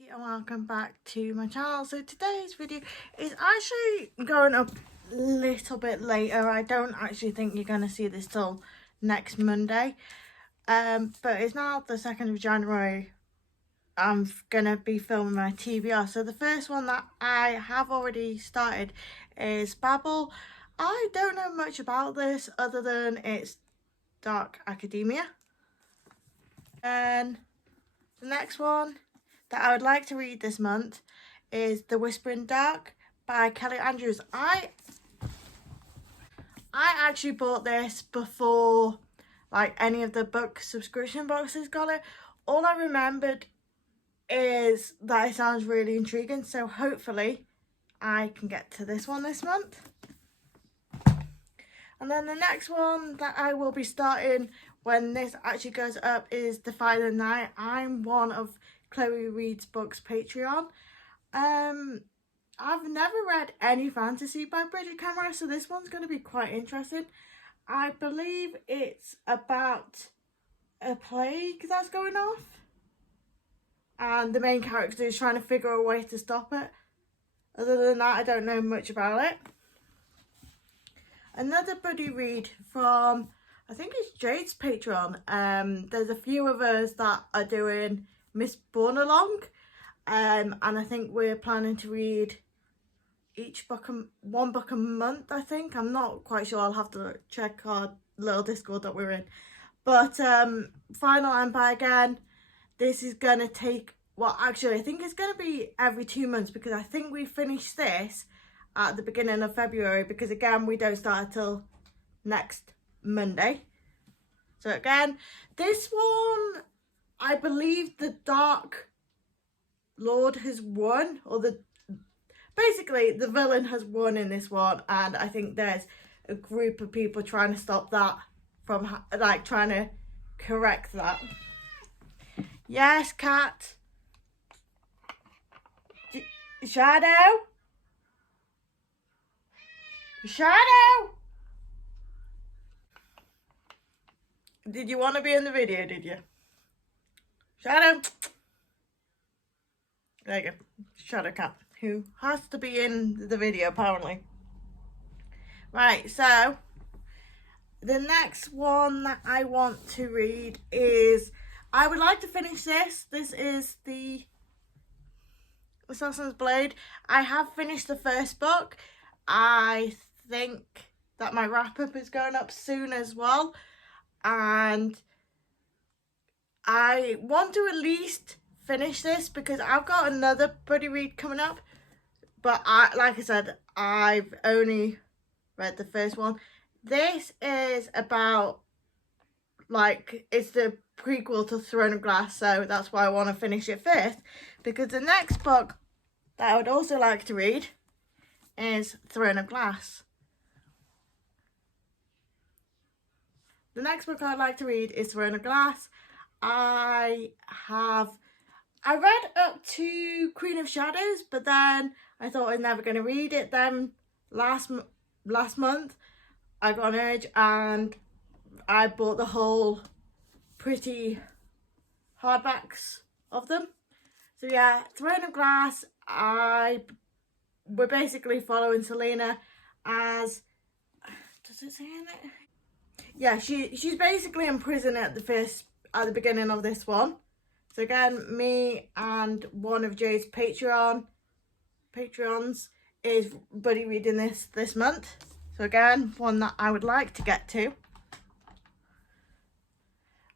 And welcome back to my channel. So today's video is actually going up a little bit later. I don't actually think you're going to see this till next Monday, but it's now the 2nd of January. I'm going to be filming my TBR. So the first one that I have already started is Babel. I don't know much about this other than it's dark academia. And the next one that I would like to read this month is The Whispering Dark by Kelly Andrews. I actually bought this before like any of the book subscription boxes got it. All I remembered is that it sounds really intriguing, so hopefully I can get to this one this month. And then the next one that I will be starting when this actually goes up is Defy the Night. I'm one of Chloe Reads Books Patreon. I've never read any fantasy by Bridget Camera, so this one's going to be quite interesting. I believe it's about a plague that's going off, and the main character is trying to figure a way to stop it. Other than that, I don't know much about it. Another buddy read from, I think it's Jade's Patreon. There's a few of us that are doing Miss Born Along, and I think we're planning to read one book a month. I think, I'm not quite sure, I'll have to check our little Discord that we're in. But Final Empire, again, this is gonna take, well actually I think it's gonna be every 2 months, because I think we finished this at the beginning of February, because again we don't start until next Monday. So again, this one, I believe the Dark Lord has won, or basically the villain has won in this one, and I think there's a group of people trying to stop that from, like, trying to correct that. Yes, cat. Shadow? Shadow? Did you want to be in the video, did you? Shadow? There you go. Shadow cat, who has to be in the video apparently. Right, so the next one that I want to read is, I would like to finish this. This is the Assassin's Blade. I have finished the first book. I think that my wrap-up is going up soon as well, and I want to at least finish this because I've got another buddy read coming up, but like I said, I've only read the first one. This is about, like, it's the prequel to Throne of Glass, so that's why I want to finish it first, because the next book that I would also like to read is Throne of Glass. The next book I'd like to read is Throne of Glass. I read up to Queen of Shadows, but then I thought I was never going to read it. Then last month I got an urge and I bought the whole pretty hardbacks of them. So yeah, Throne of Glass, we're basically following Selena as, does it say in it? Yeah, she's basically in prison at the beginning of this one. So again, me and one of Jade's Patreons is buddy reading this month. So again, one that I would like to get to.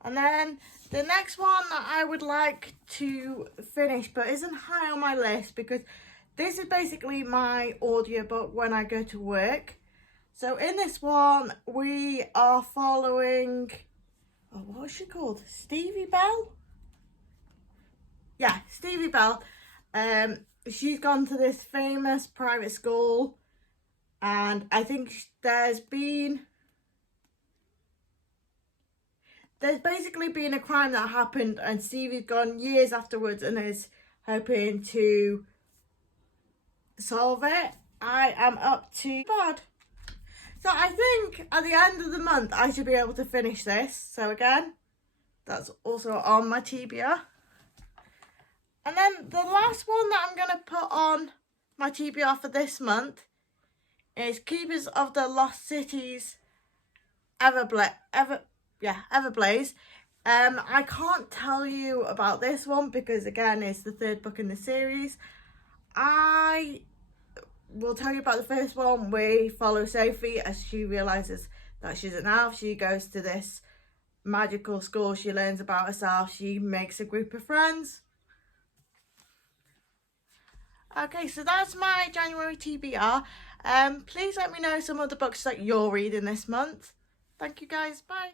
And then the next one that I would like to finish, but isn't high on my list, because this is basically my audiobook when I go to work. So in this one, we are following, oh, what's she called? Stevie Bell? Yeah, Stevie Bell. She's gone to this famous private school, and I think there's basically been a crime that happened, and Stevie's gone years afterwards and is hoping to solve it. I am up to bad. So I think at the end of the month I should be able to finish this. So again, that's also on my TBR. And then the last one that I'm going to put on my TBR for this month is Keepers of the Lost Cities Everblaze. I can't tell you about this one because, again, it's the third book in the series. I will tell you about the first one. We follow Sophie as she realises that she's an elf. She goes to this magical school. She learns about herself. She makes a group of friends. Okay, so that's my January TBR. Please let me know some of the books that you're reading this month. Thank you guys. Bye.